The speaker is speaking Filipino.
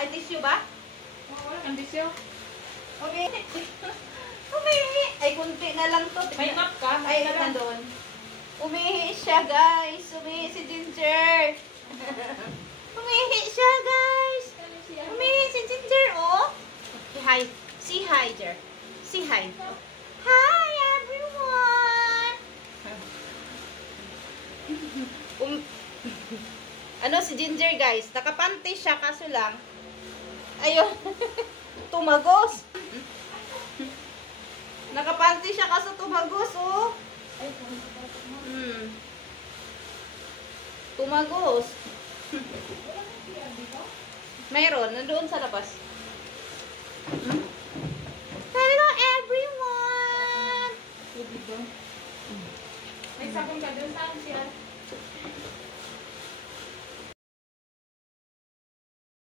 Ay, tissue ba? Wala kang bisyo. Umihi. Umihi. Ay, kunti na lang to. May map ka? Ay, nandun. Umihi siya, guys. Umihi si Ginger. Umihi siya, guys. Umihi si Ginger, oh. Hi. Say hi, Jer. Say hi. Hi, everyone. Ano si Ginger, guys? Nakapanty siya, kaso lang. Ayun. Tumagos. Nakapanty siya, kaso tumagos, oh. Tumagos. Mayroon, nandoon sa labas. Hello, everyone! May sabon ka doon. Saan siya?